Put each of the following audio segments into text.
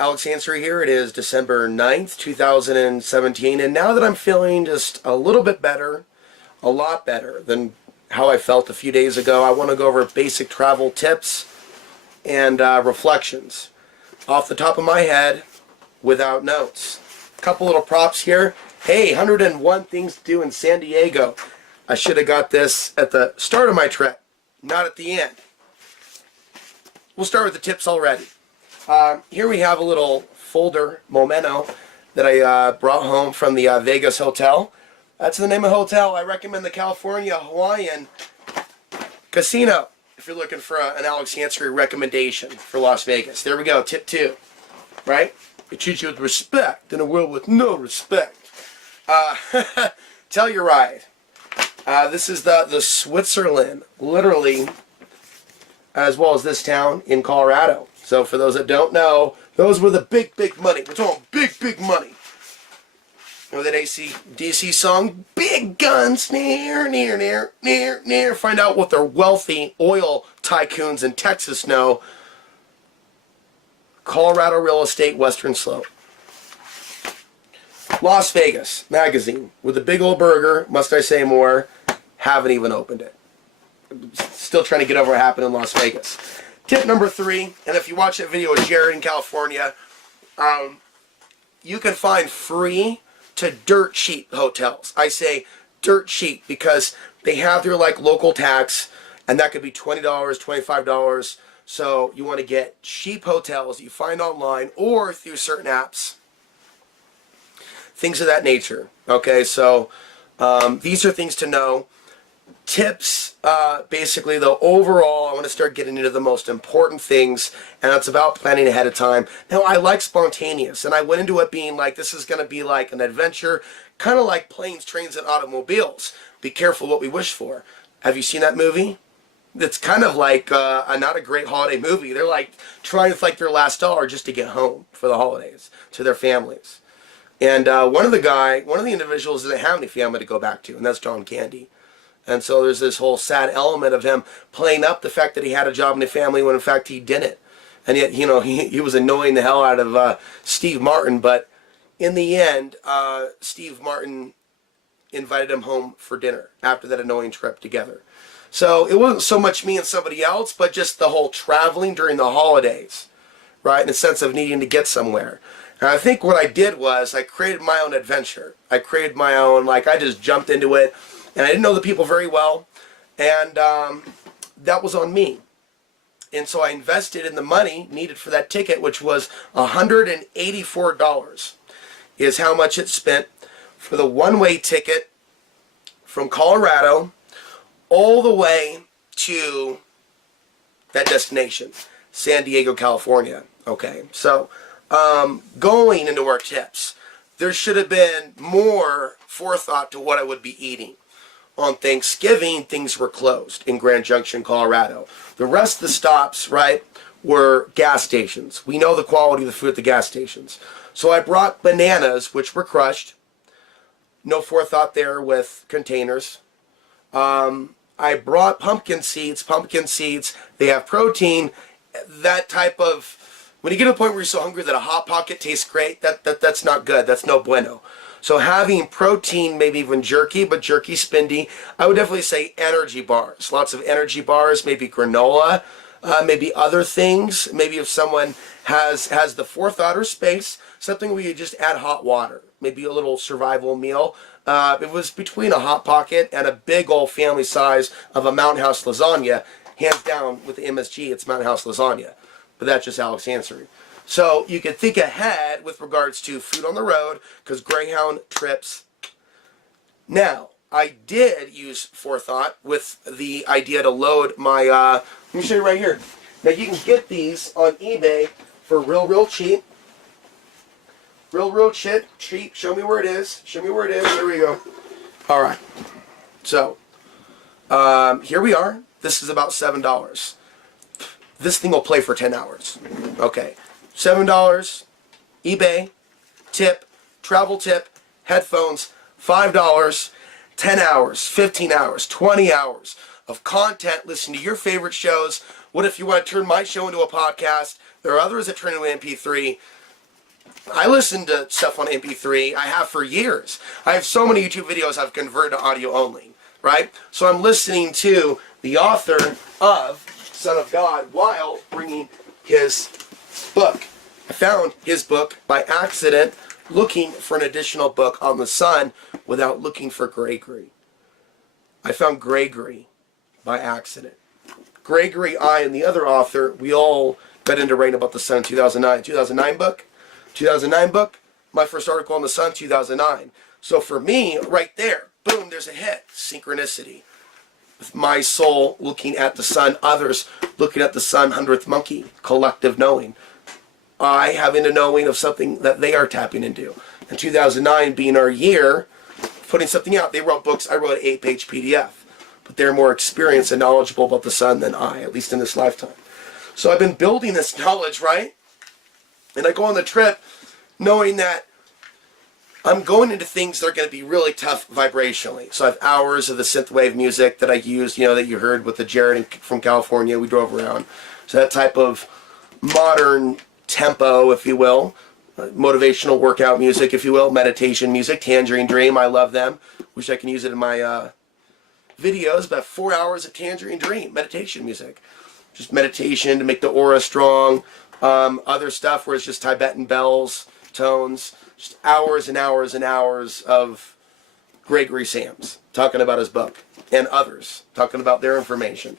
Alex Answer here. It is December 9th, 2017, and now that I'm feeling just a little bit better, a lot better than how I felt a few days ago, I want to go over basic travel tips and reflections off the top of my head without notes. A couple little props here. Hey, 101 things to do in San Diego. I should have got this at the start of my trip, not at the end. We'll start with the tips already. Here we have a little folder memento that I brought home from the Vegas hotel. That's the name of the hotel. I recommend the California Hawaiian Casino if you're looking for an Alex Answer recommendation for Las Vegas. There we go, tip 2, right? They treat you with respect in a world with no respect. Tell your ride. This is the Switzerland, literally, as well as this town in Colorado. So for those that don't know, those were the big, big money. We're talking big, big money. You know that AC/DC song? Big guns, near, near, near, near, near. Find out what their wealthy oil tycoons in Texas know. Colorado real estate, Western Slope. Las Vegas magazine with a big old burger. Must I say more? Haven't even opened it. Still trying to get over what happened in Las Vegas. Tip number 3, and if you watch that video with Jared in California, you can find free to dirt cheap hotels. I say dirt cheap because they have their local tax, and that could be $20, $25. So you want to get cheap hotels that you find online or through certain apps. Things of that nature. Okay, so these are things to know. Tips, basically, though, overall, I want to start getting into the most important things, and it's about planning ahead of time. Now, I like spontaneous, and I went into it being like, this is going to be like an adventure, kind of like planes, trains, and automobiles. Be careful what we wish for. Have you seen that movie? It's kind of like not a great holiday movie. They're like trying to their last dollar just to get home for the holidays to their families. And one of the individuals doesn't have any family to go back to, and that's John Candy. And so there's this whole sad element of him playing up the fact that he had a job in the family when in fact he didn't. And yet, you know, he was annoying the hell out of Steve Martin. But in the end, Steve Martin invited him home for dinner after that annoying trip together. So it wasn't so much me and somebody else, but just the whole traveling during the holidays, right? In the sense of needing to get somewhere. And I think what I did was I created my own adventure. I created my own, I just jumped into it. And I didn't know the people very well, and that was on me. And so I invested in the money needed for that ticket, which was $184 is how much it spent for the one-way ticket from Colorado all the way to that destination, San Diego, California. Okay, so going into our tips, there should have been more forethought to what I would be eating. On Thanksgiving, things were closed in Grand Junction, Colorado. The rest of the stops, right, were gas stations. We know the quality of the food at the gas stations. So I brought bananas, which were crushed. No forethought there with containers. I brought pumpkin seeds. Pumpkin seeds, they have protein. That type of, when you get to a point where you're so hungry that a Hot Pocket tastes great, that's not good. That's no bueno. So having protein, maybe even jerky, but jerky spindy, I would definitely say energy bars. Lots of energy bars, maybe granola, maybe other things. Maybe if someone has the forethought or space, something where you just add hot water. Maybe a little survival meal. It was between a Hot Pocket and a big old family size of a Mountain House lasagna. Hands down with the MSG, it's Mountain House lasagna. But that's just Alex answering. So you can think ahead with regards to food on the road, because Greyhound trips. Now, I did use forethought with the idea to load my, let me show you right here. Now you can get these on eBay for real cheap. Real cheap. Show me where it is. Show me where it is. There we go. All right. So, here we are. This is about $7. This thing will play for 10 hours. Okay. $7, eBay, tip, travel tip, headphones, $5, 10 hours, 15 hours, 20 hours of content. Listen to your favorite shows. What if you want to turn my show into a podcast? There are others that turn into an MP3. I listen to stuff on MP3. I have for years. I have so many YouTube videos I've converted to audio only, right? So I'm listening to the author of Son of God while bringing his book. I found his book by accident, looking for an additional book on the Son without looking for Gregory. I found Gregory by accident. Gregory, I, and the other author, we all got into writing about the Son in 2009. 2009 book, my first article on the Sun, 2009. So for me, right there, boom, there's a hit. Synchronicity. With my soul looking at the Sun, others looking at the Sun, 100th monkey, collective knowing. I having a knowing of something that they are tapping into. And 2009 being our year, putting something out. They wrote books, I wrote an 8-page PDF. But they're more experienced and knowledgeable about the Sun than I, at least in this lifetime. So I've been building this knowledge, right? And I go on the trip knowing that I'm going into things that are going to be really tough vibrationally. So I have hours of the synthwave music that I used, that you heard with the Jared from California. We drove around. So that type of modern tempo, if you will, motivational workout music, if you will, meditation music, Tangerine Dream. I love them. Wish I can use it in my videos. About 4 hours of Tangerine Dream meditation music. Just meditation to make the aura strong. Other stuff where it's just Tibetan bells, tones, just hours and hours and hours of Gregory Sams talking about his book, and others talking about their information.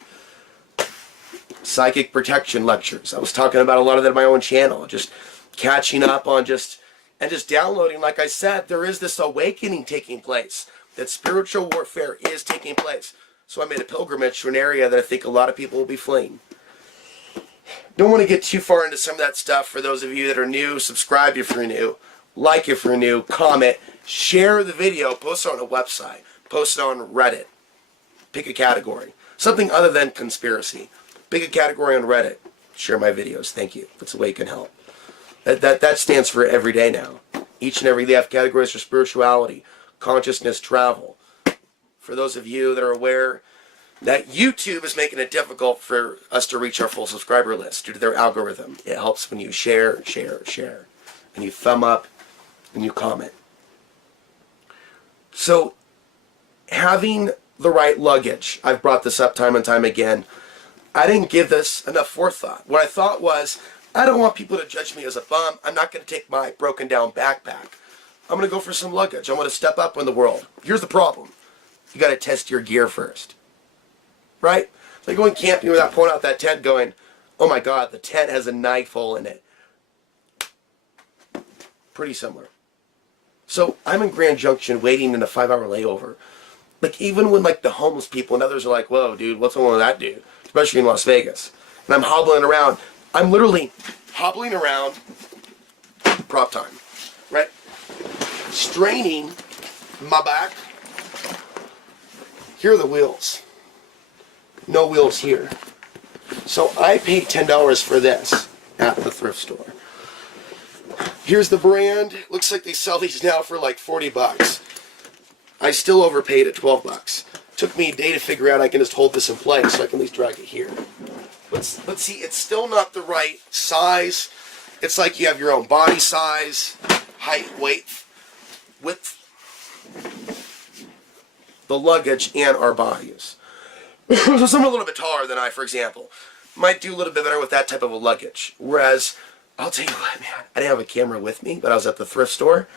Psychic protection lectures. I was talking about a lot of that on my own channel, just catching up on just downloading. Like I said, there is this awakening taking place, that spiritual warfare is taking place. So I made a pilgrimage to an area that I think a lot of people will be fleeing. Don't want to get too far into some of that stuff. For those of you that are new, subscribe if you're new, like if you're new, comment, share the video, post it on a website, post it on Reddit. Pick a category. Something other than conspiracy. Pick a category on Reddit. Share my videos. Thank you. That's the way you can help. That stands for every day now. Each and every day I have categories for spirituality, consciousness, travel. For those of you that are aware that YouTube is making it difficult for us to reach our full subscriber list due to their algorithm. It helps when you share, and you thumb up, and you comment. So, having the right luggage, I've brought this up time and time again, I didn't give this enough forethought. What I thought was, I don't want people to judge me as a bum. I'm not going to take my broken down backpack. I'm going to go for some luggage. I want to step up in the world. Here's the problem. You got to test your gear first. Right? It's like going camping without pulling out that tent going, oh my God, the tent has a knife hole in it. Pretty similar. So I'm in Grand Junction waiting in a 5-hour layover. Like even when like the homeless people and others are like, whoa dude, what's wrong with that dude? Especially in Las Vegas. And I'm hobbling around. I'm literally hobbling around, prop time, right? Straining my back. Here are the wheels. No wheels here. So I paid $10 for this at the thrift store. Here's the brand. Looks like they sell these now for like 40 bucks. I still overpaid at 12 bucks. Took me a day to figure out I can just hold this in place so I can at least drag it here. But see, it's still not the right size. It's like you have your own body size, height, weight, width, the luggage, and our bodies. So someone a little bit taller than I, for example, might do a little bit better with that type of a luggage. Whereas, I'll tell you what, man, I didn't have a camera with me, but I was at the thrift store.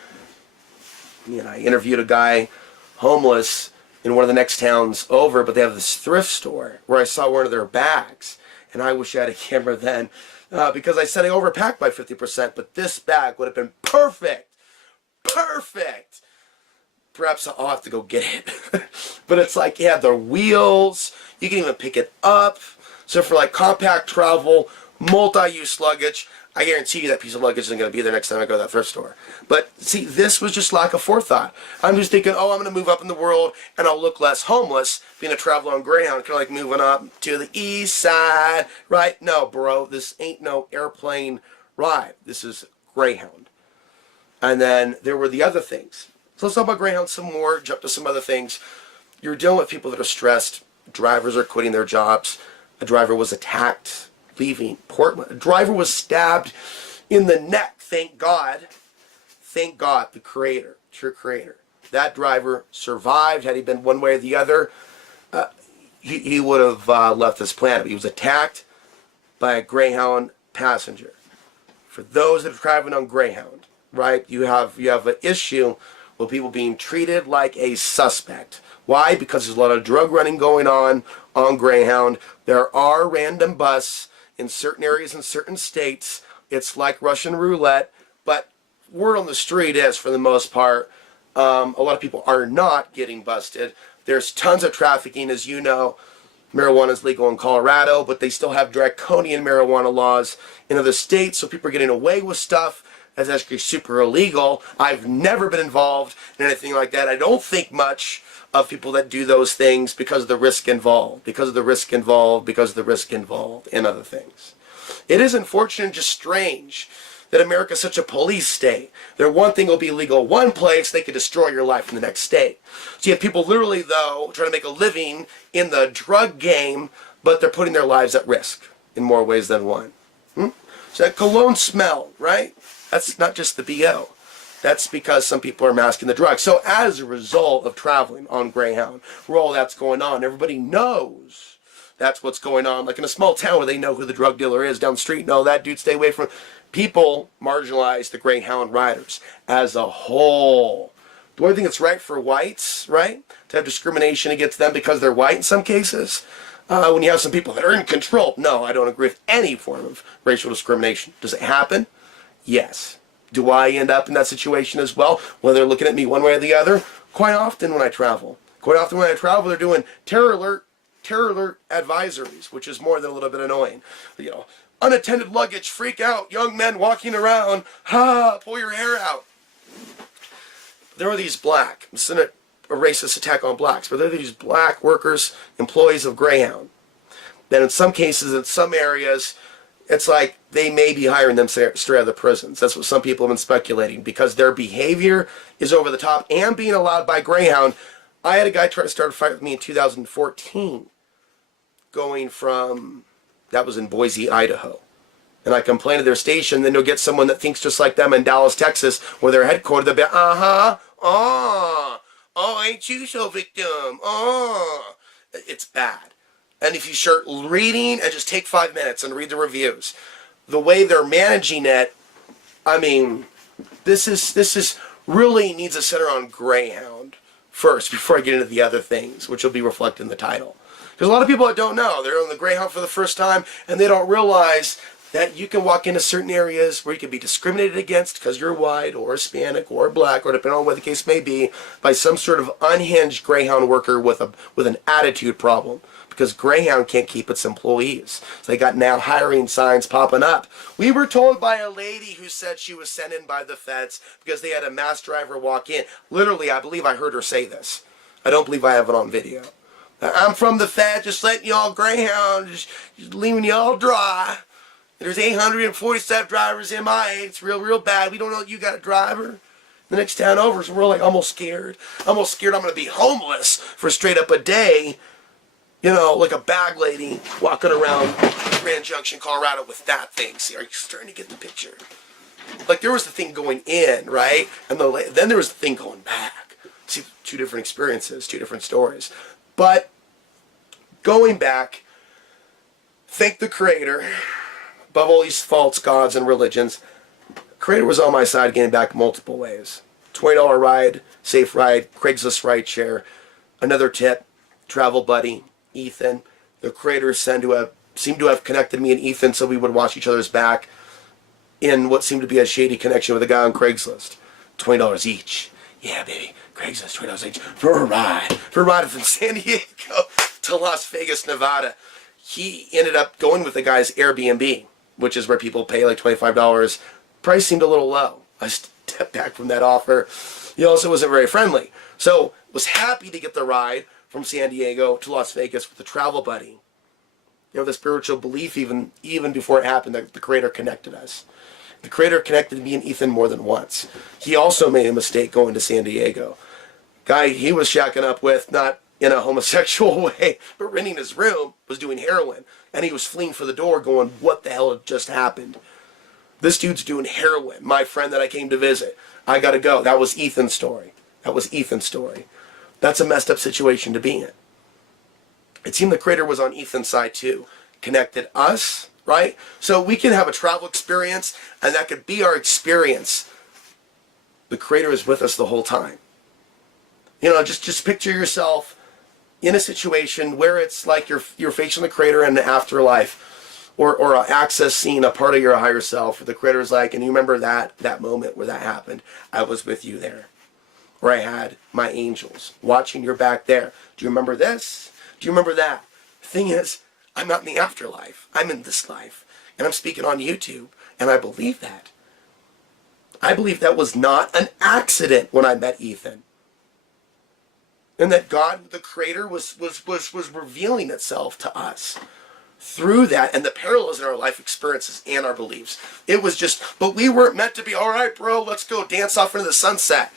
I interviewed a guy, homeless, in one of the next towns over, but they have this thrift store where I saw one of their bags. And I wish I had a camera then, because I said I overpacked by 50%, but this bag would have been perfect. Perfect. Perhaps I'll have to go get it. But it's like, yeah, the wheels, you can even pick it up. So for like compact travel, multi-use luggage, I guarantee you that piece of luggage isn't going to be there next time I go to that thrift store. But see, this was just lack of forethought. I'm just thinking, oh, I'm going to move up in the world and I'll look less homeless being a traveler on Greyhound, kind of like moving up to the east side, right? No, bro, this ain't no airplane ride. This is Greyhound. And then there were the other things. So let's talk about Greyhound some more, jump to some other things. You're dealing with people that are stressed. Drivers are quitting their jobs. A driver was attacked leaving Portland. A driver was stabbed in the neck thank God, the creator, true creator. That driver survived. Had he been one way or the other, he would have left this planet. He was attacked by a Greyhound passenger. For those that are driving on Greyhound, right, you have an issue with people being treated like a suspect. Why? Because there's a lot of drug running going on Greyhound. There are random busts in certain areas in certain states. It's like Russian roulette, but word on the street is, for the most part, a lot of people are not getting busted. There's tons of trafficking, as you know. Marijuana is legal in Colorado, but they still have draconian marijuana laws in other states, so people are getting away with stuff that's actually super illegal. I've never been involved in anything like that. I don't think much of people that do those things because of the risk involved, and other things. It is unfortunate and just strange that America is such a police state. Their one thing will be illegal one place, they could destroy your life in the next state. So you have people literally, though, trying to make a living in the drug game, but they're putting their lives at risk in more ways than one. So that cologne smell, right? That's not just the BO. That's because some people are masking the drugs. So as a result of traveling on Greyhound, where all that's going on, everybody knows that's what's going on. Like in a small town where they know who the drug dealer is down the street. No, that dude, stay away from. People marginalize the Greyhound riders as a whole. Do I think it's right for whites, right, to have discrimination against them because they're white in some cases? When you have some people that are in control. No, I don't agree with any form of racial discrimination. Does it happen? Yes. Do I end up in that situation as well, when they're looking at me one way or the other? Quite often when I travel. They're doing terror alert advisories, which is more than a little bit annoying. You know, unattended luggage, freak out, young men walking around, pull your hair out. There are these black, this isn't a racist attack on blacks, but there are these black workers, employees of Greyhound, that in some cases, in some areas, it's like they may be hiring them straight out of the prisons. That's what some people have been speculating, because their behavior is over the top and being allowed by Greyhound. I had a guy try to start a fight with me in 2014, going from, that was in Boise, Idaho. And I complained to their station, then you'll get someone that thinks just like them in Dallas, Texas, where they're headquartered. They'll be, ain't you so victim? It's bad. And if you start reading, and just take 5 minutes and read the reviews, the way they're managing it, I mean, this is really needs to center on Greyhound first before I get into the other things, which will be reflected in the title. Because a lot of people that don't know, they're on the Greyhound for the first time, and they don't realize that you can walk into certain areas where you can be discriminated against because you're white or Hispanic or black, or depending on what the case may be, by some sort of unhinged Greyhound worker with an attitude problem. Because Greyhound can't keep its employees. So they got now hiring signs popping up. We were told by a lady who said she was sent in by the feds because they had a mass driver walk in. Literally, I believe I heard her say this. I don't believe I have it on video. I'm from the feds, just letting y'all Greyhound, just leaving y'all dry. There's 847 drivers MIA. It's real bad. We don't know you got a driver. The next town over, so we're like almost scared. I'm going to be homeless for straight up a day. You know, like a bag lady walking around Grand Junction, Colorado with that thing. See, are you starting to get the picture? Like, there was the thing going in, right? And then there was the thing going back. See, two different experiences, two different stories. But going back, thank the Creator. Above all these false gods and religions, Creator was on my side getting back multiple ways. $20 ride, safe ride, Craigslist ride share. Another tip, travel buddy. Ethan, the Creator seemed to have connected me and Ethan so we would watch each other's back in what seemed to be a shady connection with a guy on Craigslist. $20 each. Yeah, baby. Craigslist, $20 each. For a ride from San Diego to Las Vegas, Nevada. He ended up going with the guy's Airbnb, which is where people pay like $25. Price seemed a little low. I stepped back from that offer. He also wasn't very friendly. So was happy to get the ride from San Diego to Las Vegas with a travel buddy. You know, the spiritual belief even before it happened, that the Creator connected us. The Creator connected me and Ethan more than once. He also made a mistake going to San Diego. Guy he was shacking up with, not in a homosexual way, but renting his room, was doing heroin. And he was fleeing for the door going, what the hell had just happened? This dude's doing heroin. My friend that I came to visit, I gotta go. That was Ethan's story. That was Ethan's story. That's a messed up situation to be in. It seemed the Creator was on Ethan's side too. Connected us, right? So we can have a travel experience, and that could be our experience. The Creator is with us the whole time. You know, just picture yourself in a situation where it's like you're facing the Creator in the afterlife, or an access scene, a part of your higher self, where the Creator is like, and you remember that moment where that happened. I was with you there. Where I had my angels watching your back there. Do you remember this? Do you remember that? The thing is, I'm not in the afterlife. I'm in this life. And I'm speaking on YouTube. And I believe that. I believe that was not an accident when I met Ethan. And that God, the Creator, was revealing itself to us through that and the parallels in our life experiences and our beliefs. It was just, but we weren't meant to be, all right, bro, let's go dance off into the sunset.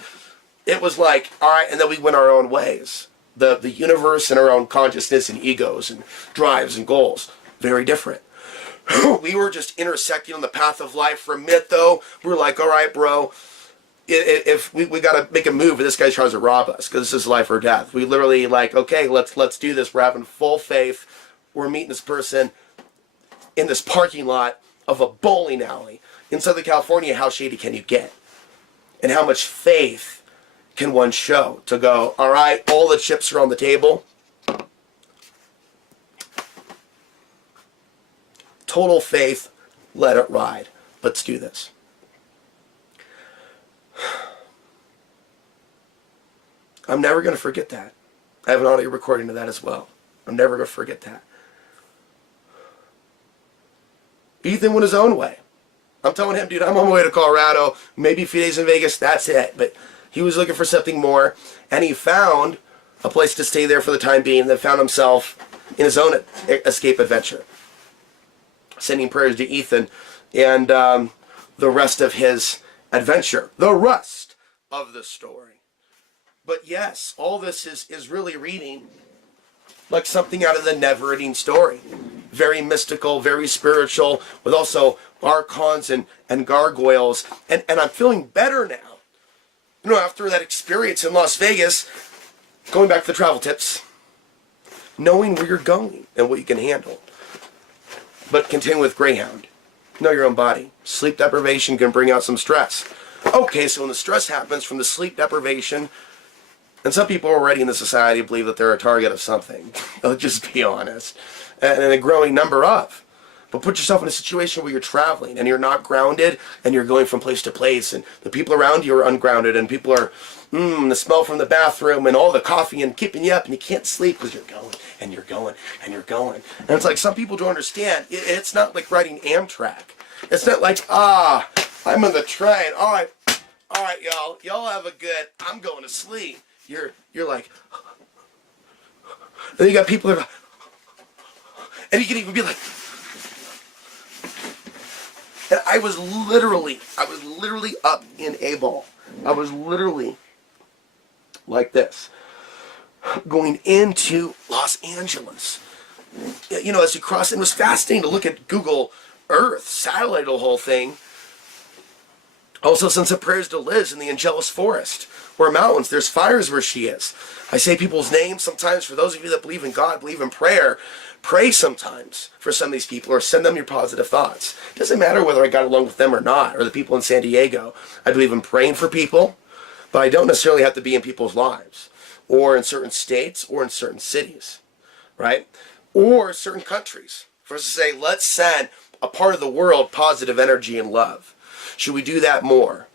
It was like, all right, and then we went our own ways. The universe and our own consciousness and egos and drives and goals, very different. We were just intersecting on the path of life. For a minute, though, we were like, all right, bro, if we got to make a move, and this guy tries to rob us, because this is life or death. We literally like, okay, let's do this. We're having full faith. We're meeting this person in this parking lot of a bowling alley in Southern California. How shady can you get? And how much faith can one show to go, all right, all the chips are on the table. Total faith, let it ride. Let's do this. I'm never going to forget that. I have an audio recording of that as well. I'm never going to forget that. Ethan went his own way. I'm telling him, dude, I'm on my way to Colorado, maybe a few days in Vegas, that's it. But he was looking for something more, and he found a place to stay there for the time being, and then found himself in his own escape adventure. Sending prayers to Ethan and the rest of his adventure. The rest of the story. But yes, all this is really reading like something out of the never-ending story. Very mystical, very spiritual, with also archons and gargoyles. And I'm feeling better now. You know, after that experience in Las Vegas, going back to the travel tips, knowing where you're going and what you can handle. But continue with Greyhound. Know your own body. Sleep deprivation can bring out some stress. Okay, so when the stress happens from the sleep deprivation, and some people already in the society believe that they're a target of something. Let's just be honest. And a growing number of. But put yourself in a situation where you're traveling and you're not grounded and you're going from place to place and the people around you are ungrounded and people are, the smell from the bathroom and all the coffee and keeping you up and you can't sleep because you're going and you're going and you're going. And it's like some people don't understand. It's not like riding Amtrak. It's not like, I'm on the train. All right, y'all. Y'all have a good, I'm going to sleep. You're like, then you got people that are, and you can even be like, and I was literally up in a ball. I was literally like this, going into Los Angeles. You know, as you cross, it was fascinating to look at Google Earth, satellite the whole thing. Also send some prayers to Liz in the Angeles Forest, or mountains. There's fires where she is. I say people's names sometimes. For those of you that believe in God, believe in prayer, pray sometimes for some of these people, or send them your positive thoughts. It doesn't matter whether I got along with them or not, or the people in San Diego. I believe in praying for people, but I don't necessarily have to be in people's lives, or in certain states, or in certain cities, right? Or certain countries. For us to say, let's send a part of the world positive energy and love. Should we do that more?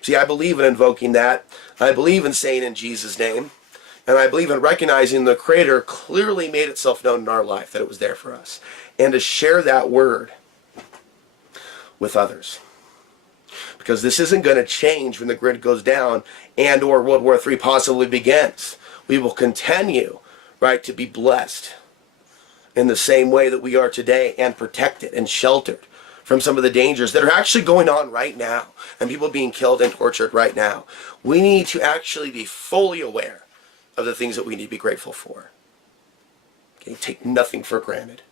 See, I believe in invoking that. I believe in saying in Jesus' name. And I believe in recognizing the Creator clearly made itself known in our life, that it was there for us. And to share that word with others. Because this isn't going to change when the grid goes down and or World War III possibly begins. We will continue, right, to be blessed in the same way that we are today, and protected and sheltered from some of the dangers that are actually going on right now, and people being killed and tortured right now. We need to actually be fully aware of the things that we need to be grateful for. Okay, take nothing for granted.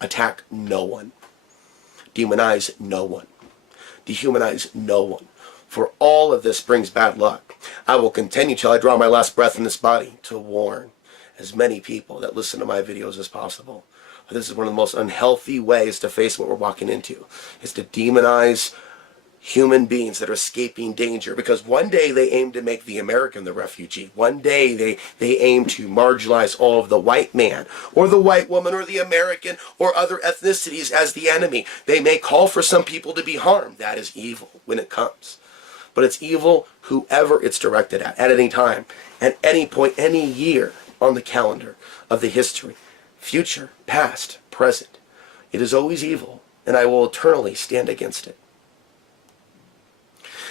Attack no one. demonize no one. Dehumanize no one. For all of this brings bad luck. I will continue till I draw my last breath in this body to warn as many people that listen to my videos as possible. This is one of the most unhealthy ways to face what we're walking into, is to demonize human beings that are escaping danger, because one day they aim to make the American the refugee. One day they aim to marginalize all of the white man or the white woman or the American or other ethnicities as the enemy. They may call for some people to be harmed. That is evil when it comes. But it's evil whoever it's directed at any time, at any point, any year on the calendar of the history, future, past, present. It is always evil, and I will eternally stand against it.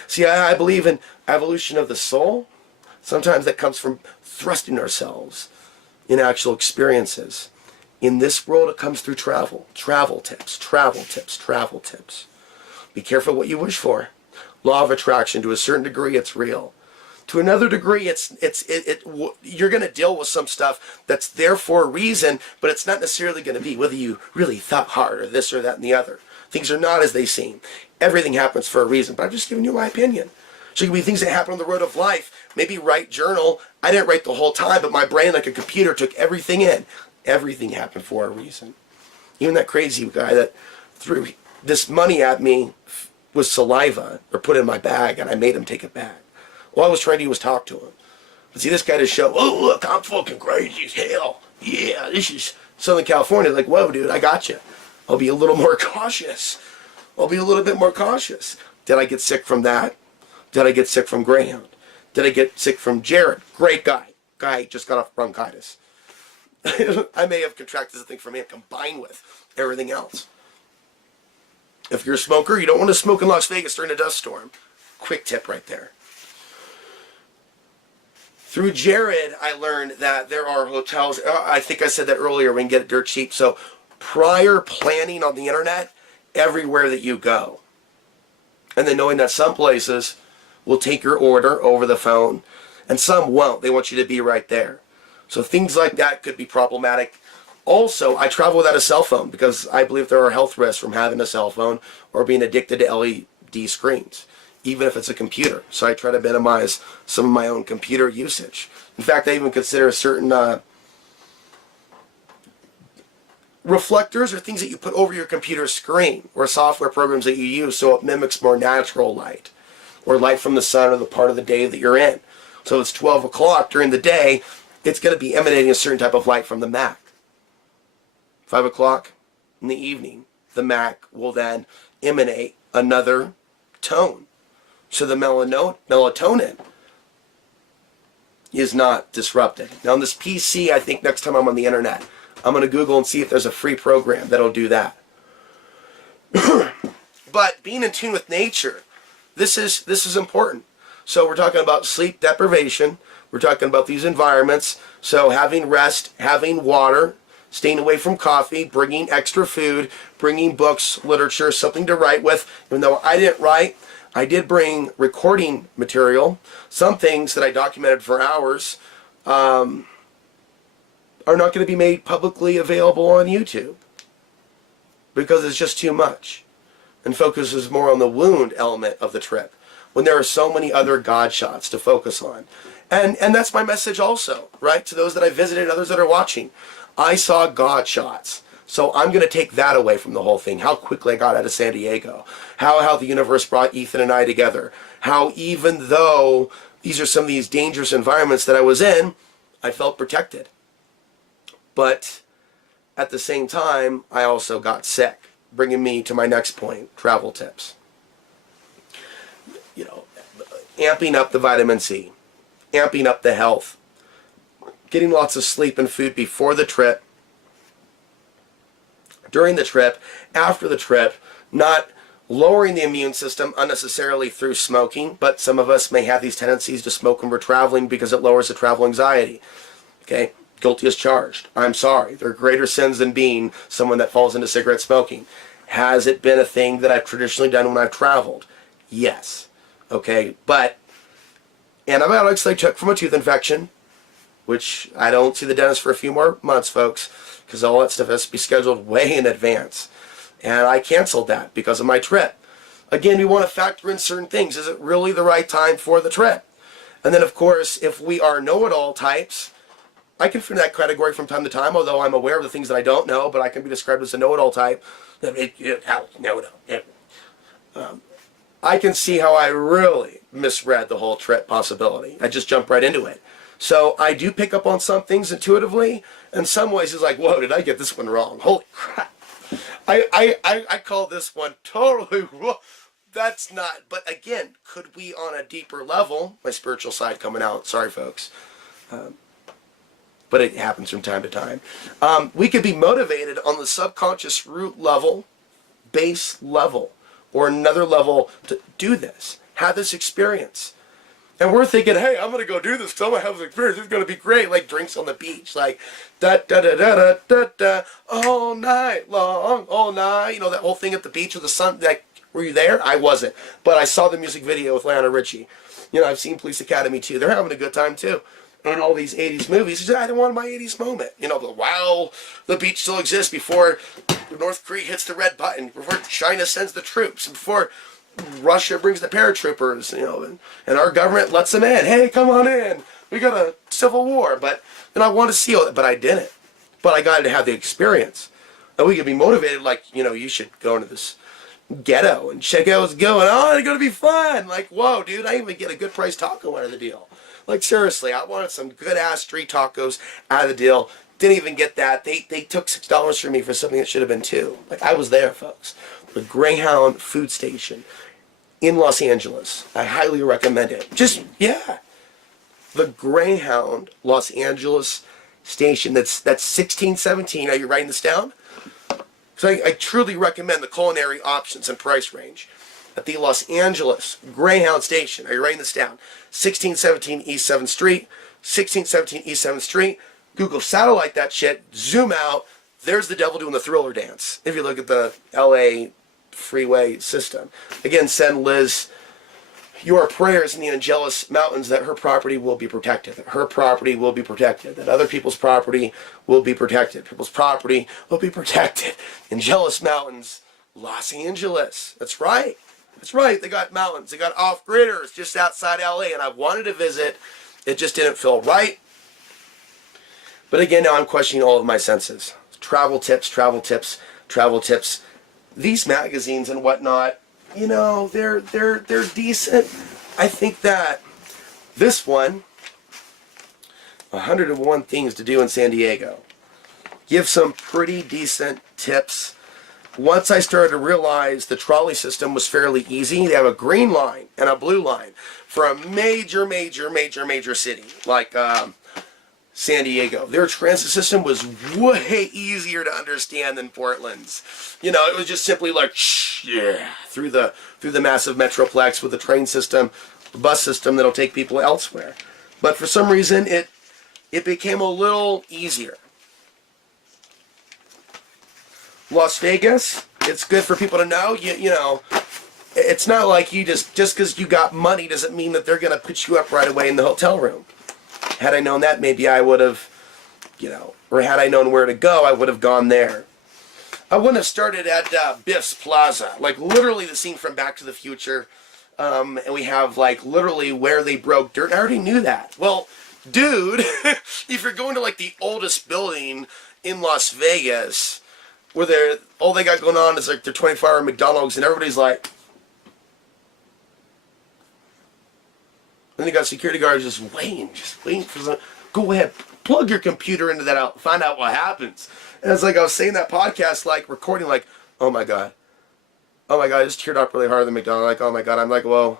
See, I believe in evolution of the soul. Sometimes that comes from thrusting ourselves in actual experiences. In this world, it comes through travel. Travel tips, travel tips, travel tips. Be careful what you wish for. Law of attraction, to a certain degree, it's real. To another degree, you're going to deal with some stuff that's there for a reason, but it's not necessarily going to be whether you really thought hard or this or that and the other. Things are not as they seem. Everything happens for a reason, but I'm just giving you my opinion. So it can be things that happen on the road of life. Maybe write journal. I didn't write the whole time, but my brain, like a computer, took everything in. Everything happened for a reason. Even that crazy guy that threw this money at me with saliva, or put in my bag, and I made him take it back. All I was trying to do was talk to him. But see, this guy just showed, oh, look, I'm fucking crazy as hell. Yeah, this is Southern California. Like, whoa, dude, I got you. I'll be a little more cautious. I'll be a little bit more cautious. Did I get sick from that? Did I get sick from Greyhound? Did I get sick from Jared? Great guy. Guy just got off bronchitis. I may have contracted the thing from him combined with everything else. If you're a smoker, you don't want to smoke in Las Vegas during a dust storm. Quick tip right there. Through Jared, I learned that there are hotels. I think I said that earlier. We can get it dirt cheap. So prior planning on the internet, everywhere that you go. And then knowing that some places will take your order over the phone and some won't. They want you to be right there. So things like that could be problematic. Also, I travel without a cell phone because I believe there are health risks from having a cell phone or being addicted to LED screens, even if it's a computer. So I try to minimize some of my own computer usage. In fact, I even consider certain reflectors or things that you put over your computer screen or software programs that you use so it mimics more natural light or light from the sun or the part of the day that you're in. So it's 12 o'clock during the day, it's going to be emanating a certain type of light from the Mac. 5 o'clock in the evening, the Mac will then emanate another tone. So the melatonin is not disrupted. Now on this PC, I think next time I'm on the internet, I'm going to Google and see if there's a free program that'll do that. But being in tune with nature, this is important. So we're talking about sleep deprivation. We're talking about these environments. So having rest, having water, staying away from coffee, bringing extra food, bringing books, literature, something to write with. Even though I didn't write, I did bring recording material. Some things that I documented for hours are not going to be made publicly available on YouTube because it's just too much and focuses more on the wound element of the trip when there are so many other God shots to focus on. And that's my message also, right? To those that I visited, others that are watching. I saw God shots. So I'm going to take that away from the whole thing. How quickly I got out of San Diego. How the universe brought Ethan and I together. How even though these are some of these dangerous environments that I was in, I felt protected. But at the same time, I also got sick, bringing me to my next point, travel tips. You know, amping up the vitamin C, amping up the health, getting lots of sleep and food before the trip, during the trip, after the trip, not lowering the immune system unnecessarily through smoking, but some of us may have these tendencies to smoke when we're traveling because it lowers the travel anxiety. Okay? Guilty as charged. I'm sorry. There are greater sins than being someone that falls into cigarette smoking. Has it been a thing that I've traditionally done when I've traveled? Yes. Okay? But antibiotics I took from a tooth infection, which I don't see the dentist for a few more months, folks, because all that stuff has to be scheduled way in advance. And I canceled that because of my trip. Again, we want to factor in certain things. Is it really the right time for the trip? And then, of course, if we are know-it-all types, I can fit in that category from time to time, although I'm aware of the things that I don't know, but I can be described as a know-it-all type. I can see how I really misread the whole trip possibility. I just jumped right into it. So I do pick up on some things intuitively. In some ways, it's like, whoa, did I get this one wrong? Holy crap. I call this one totally wrong. That's not, but again, could we on a deeper level, my spiritual side coming out, sorry folks, but it happens from time to time. We could be motivated on the subconscious root level, base level, or another level to do this, have this experience. And we're thinking, hey, I'm going to go do this because I'm going to have this experience. It's going to be great. Like drinks on the beach, like da-da-da-da-da-da, all night long, all night. You know, that whole thing at the beach with the sun. Like, were you there? I wasn't. But I saw the music video with Lionel Richie. You know, I've seen Police Academy too. They're having a good time too. And all these 80s movies. He said, I don't want my 80s moment. You know, while the beach still exists, before North Korea hits the red button, before China sends the troops, and before Russia brings the paratroopers, you know, and our government lets them in. Hey, come on in. We got a civil war. But, and I want to see all that, but I didn't. But I got to have the experience. And we could be motivated, like, you know, you should go into this ghetto and check out what's going on. It's going to be fun. Like, whoa, dude, I even get a good price taco out of the deal. Like, seriously, I wanted some good-ass street tacos out of the deal. Didn't even get that. They took $6 from me for something that should have been $2. Like, I was there, folks. The Greyhound food station in Los Angeles. I highly recommend it. Just, yeah. The Greyhound Los Angeles station. That's 1617. Are you writing this down? So I truly recommend the culinary options and price range at the Los Angeles Greyhound station. Are you writing this down? 1617 East 7th Street. 1617 East 7th Street. Google satellite that shit. Zoom out. There's the devil doing the Thriller dance. If you look at the LA freeway system. Again, send Liz your prayers in the Angeles Mountains that her property will be protected. That her property will be protected. That other people's property will be protected. People's property will be protected. Angeles Mountains, Los Angeles. That's right. That's right. They got mountains. They got off-gridders just outside LA, and I wanted to visit. It just didn't feel right. But again, now I'm questioning all of my senses. Travel tips, travel tips, travel tips. These magazines and whatnot, you know, they're decent. I think that this one, 101 Things to Do in San Diego, gives some pretty decent tips. Once I started to realize the trolley system was fairly easy, they have a green line and a blue line for a major city like San Diego. Their transit system was way easier to understand than Portland's. You know, it was just simply like, yeah, through the massive metroplex with the train system, the bus system that'll take people elsewhere. But for some reason, it became a little easier. Las Vegas, it's good for people to know. You know, it's not like you just because you got money doesn't mean that they're going to put you up right away in the hotel room. Had I known that, maybe I would have, you know, or had I known where to go, I would have gone there. I wouldn't have started at Biff's Plaza, like literally the scene from Back to the Future, and we have like literally where they broke dirt. I already knew that. Well, dude, if you're going to like the oldest building in Las Vegas, where all they got going on is like their 24-hour McDonald's, and everybody's like, and they got security guards just waiting for some. Go ahead, plug your computer into that out, find out what happens. And it's like I was saying that podcast, like recording, like, oh my god, I just teared up really hard at the McDonald's. Like, oh my god, I'm like, whoa,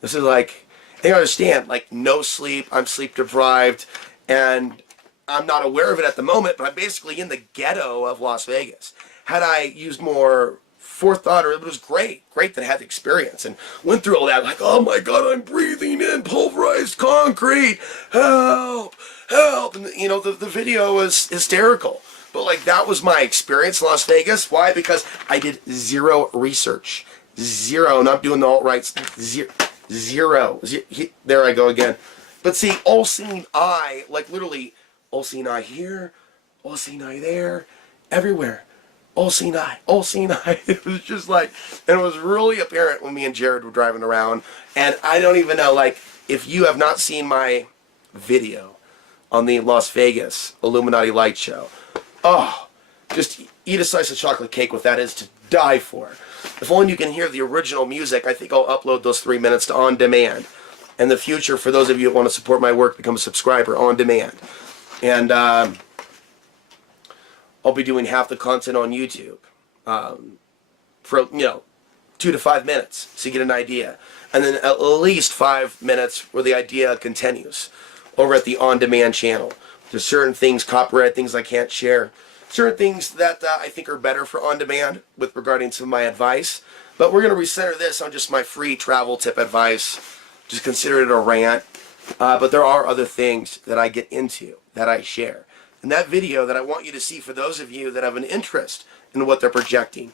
this is like, I understand, like no sleep, I'm sleep deprived, and I'm not aware of it at the moment, but I'm basically in the ghetto of Las Vegas. Had I used more forethought, or it was great that I had the experience and went through all that, like, oh my god, I'm breathing in pulverized concrete, help, and you know, the video was hysterical, but like that was my experience in Las Vegas. Why? Because I did zero research, not doing the alt-rights, zero, there I go again. But see, all-seeing eye, like literally all-seeing eye here, all-seeing eye there, everywhere. all seeing eye, all seeing eye. It was just like, and it was really apparent when me and Jared were driving around. And I don't even know, like, if you have not seen my video on the Las Vegas Illuminati light show, oh, just eat a slice of chocolate cake with that is to die for. If only you can hear the original music, I think I'll upload those 3 minutes to on demand. In the future, for those of you who want to support my work, become a subscriber on demand. And I'll be doing half the content on YouTube for, 2 to 5 minutes, so you get an idea. And then at least 5 minutes where the idea continues over at the on-demand channel. There's certain things, copyright things I can't share. Certain things that I think are better for on-demand with regarding some of my advice. But we're going to recenter this on just my free travel tip advice. Just consider it a rant. But there are other things that I get into, that I share. And that video that I want you to see for those of you that have an interest in what they're projecting.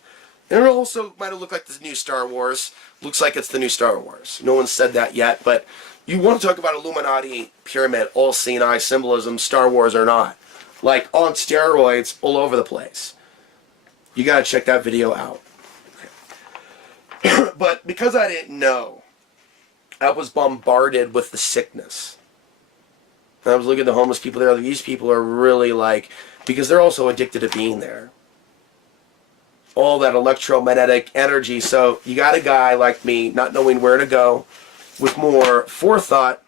And it also might have looked like the new Star Wars. Looks like it's the new Star Wars. No one said that yet, but you want to talk about Illuminati, pyramid, all-seeing eye symbolism, Star Wars or not. Like on steroids all over the place. You got to check that video out. Okay. But because I didn't know, I was bombarded with the sickness. And I was looking at the homeless people there. These people are really like, because they're also addicted to being there. All that electromagnetic energy. So you got a guy like me not knowing where to go. With more forethought,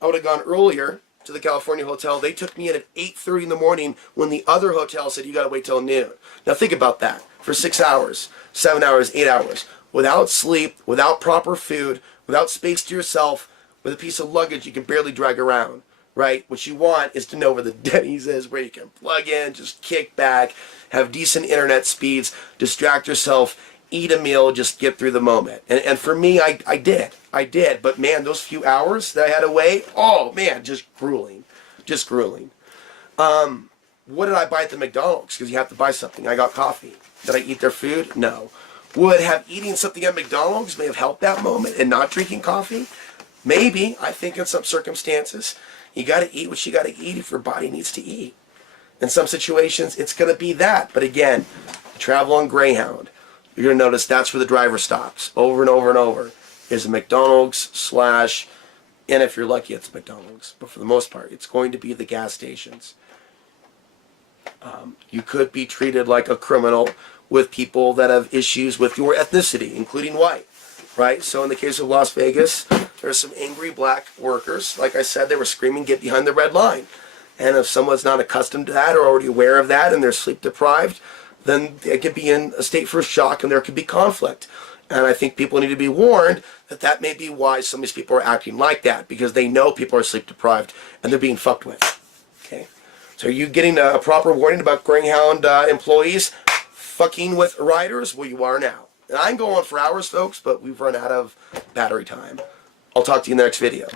I would have gone earlier to the California hotel. They took me in at 8:30 in the morning when the other hotel said you got to wait till noon. Now think about that. For 6 hours, 7 hours, 8 hours, without sleep, without proper food, without space to yourself, with a piece of luggage you can barely drag around, right? What you want is to know where the Denny's is, where you can plug in, just kick back, have decent internet speeds, distract yourself, eat a meal, just get through the moment. And for me, I did. But man, those few hours that I had to wait, oh man, just grueling. Just grueling. What did I buy at the McDonald's? Because you have to buy something. I got coffee. Did I eat their food? No. Would have eating something at McDonald's may have helped that moment and not drinking coffee? Maybe. I think in some circumstances, you got to eat what you got to eat if your body needs to eat. In some situations, it's going to be that. But again, travel on Greyhound. You're going to notice that's where the driver stops over and over and over. Is a McDonald's / and if you're lucky, it's McDonald's. But for the most part, it's going to be the gas stations. You could be treated like a criminal with people that have issues with your ethnicity, including white, right? So in the case of Las Vegas, there's some angry black workers. Like I said, they were screaming, get behind the red line. And if someone's not accustomed to that or already aware of that and they're sleep deprived, then they could be in a state for shock and there could be conflict. And I think people need to be warned that that may be why some of these people are acting like that, because they know people are sleep deprived and they're being fucked with. Okay? So are you getting a proper warning about Greyhound employees fucking with riders? Well, you are now. And I'm going for hours, folks, but we've run out of battery time. I'll talk to you in the next video.